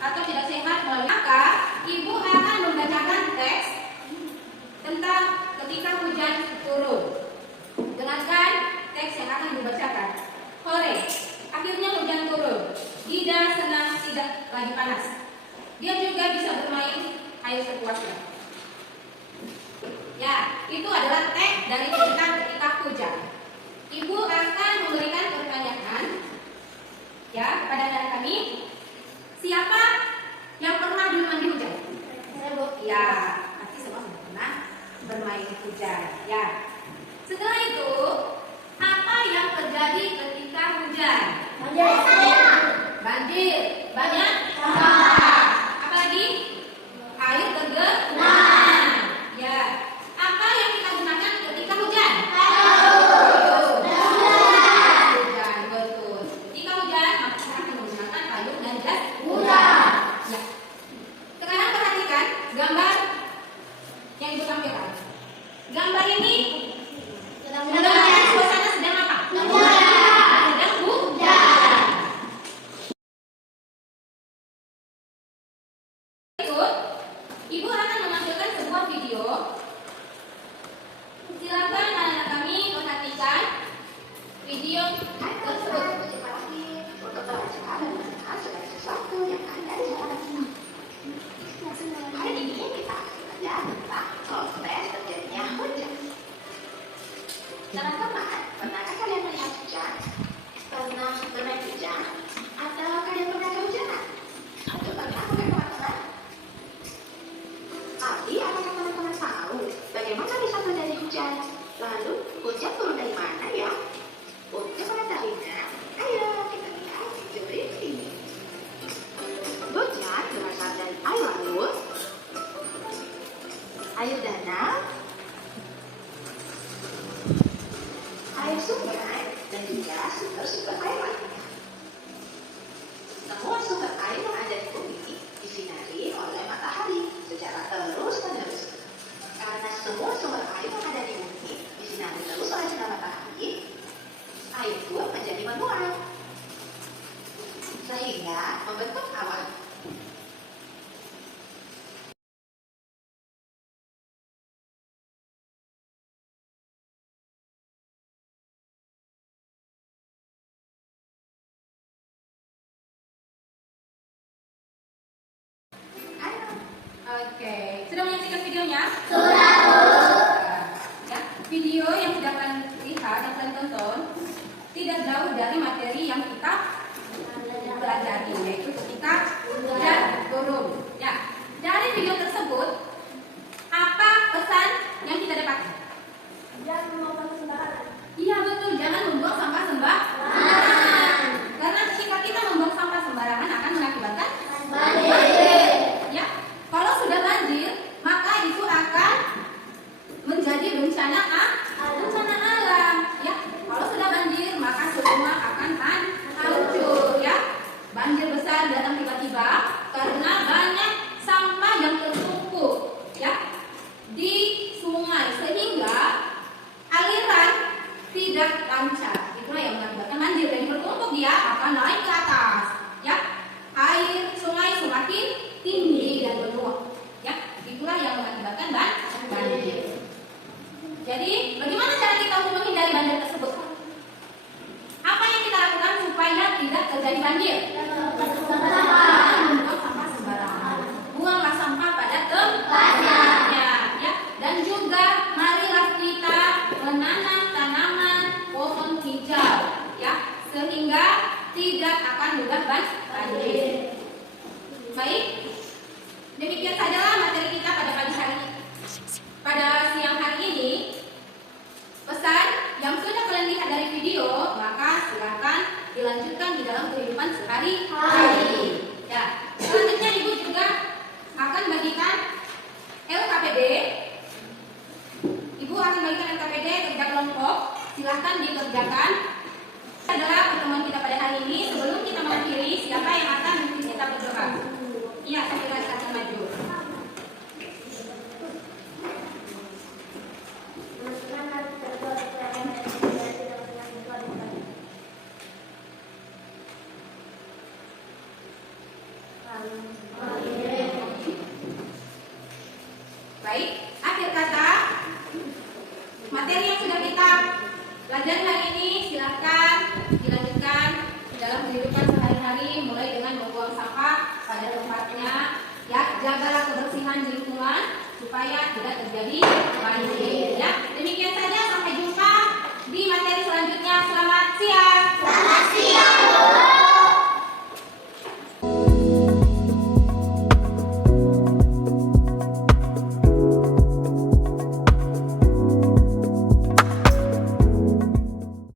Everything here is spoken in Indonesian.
atau tidak sehat melalui, maka ibu akan membacakan teks tentang ketika hujan turun. Dengarkan teks yang akan dibacakan. Hore, akhirnya hujan turun. Ida senang tidak lagi panas. Dia juga bisa bermain air sepuasnya. Ya, itu adalah teks dari cerita ketika hujan. Ibu akan memberikan pertanyaan ya kepada anak kami. Siapa yang pernah dulu mandi hujan? Ya, pasti semua sudah pernah bermain hujan. Ya. Setelah itu, apa yang terjadi ketika hujan? Banjir. Banyak sampah. Apalagi? Air tergenang. Ya. Apa yang kita gunakan ketika hujan? Hujan, betul. Ketika hujan, maka kita akan menggunakan payung dan jas hujan. Ya. Sekarang perhatikan gambar yang ibu tampilkan. Gambar ini menunjukkan suasana sedang apa? Sedang hujan. Berikut, ibu akan menampilkan sebuah video. Silakan anak-anak kami perhatikan video tersebut. Untuk belajar dan mengenal segala sesuatu yang ada di dalam ini. Hari ini kita akan belajar tentang proses terjadinya hujan. Teman-teman, pernahkah kalian melihat hujan? Pernah bermain hujan? Atau kalian pernah kehujanan? Atau pernah bukan teman-teman? Tapi apakah teman-teman tahu bagaimana bisa terjadi hujan? Lalu hujan turun dari mana ya? Untuk mengetahuinya, ayo kita lihat video berikut ini. Hujan berasal dari air laut, air danau, air sungai, dan juga sumber-sumber air lainnya. Semua sumber air yang ada di bumi disinari oleh matahari secara terus-menerus. Karena semua sumber air yang ada di bumi disinari terus oleh sinar matahari, air pun menjadi menguap sehingga membentuk awan. Oke, sudah menyaksikan videonya? Sudah, Bu. Ya, video yang sudah kalian lihat, yang kalian tonton, tidak jauh dari materi yang kita pelajari, yaitu ketika hujan turun. Ya, dari video tersebut, apa pesan yang kita dapatkan? Jangan membuang sampah sembarangan. Iya betul, jangan membuang sampah sembarangan. Karena jika kita membuang sampah sembarangan akan mengakibatkan banjir. Ya, kalau sudah banjir, maka itu akan menjadi bencana alam. Ya, kalau sudah banjir, maka semua akan hancur. Ya, banjir besar datang tiba-tiba karena banyak sampah yang tertumpuk. Ya, di sungai sehingga aliran tidak lancar. Itulah yang mengakibatkan banjir. Jadi bertumpuk dia akan naik ke atas. Ya, air sungai semakin tinggi dan meluap. Ya, itulah yang mengakibatkan banjir. Jadi, bagaimana cara kita untuk menghindari banjir tersebut? Apa yang kita lakukan supaya tidak terjadi banjir? Membuang sampah sembarangan. Buanglah sampah pada tempatnya. Ya, dan juga marilah kita menanam tanaman pohon hijau, ya, sehingga tidak akan mudah banjir. Baik, demikian sajalah materi kita pada pagi hari ini. Pada siang hari ini, pesan yang sudah kalian lihat dari video, maka silakan dilanjutkan di dalam kehidupan sehari-hari. Ya, selanjutnya Ibu juga akan bagikan LKPD. Ibu akan bagikan LKPD kerja kelompok. Silahkan dikerjakan. Ini adalah pertemuan kita pada hari ini. Sebelum kita mengakhiri, siapa yang akan memimpin kita berdoa? Iya, saya akan maju. Baik, akhir kata materi yang sudah kita pelajari hari ini silakan dilanjutkan dalam kehidupan sehari-hari, mulai dengan membuang sampah pada tempatnya. Ya, jagalah kebersihan di lingkungan supaya tidak terjadi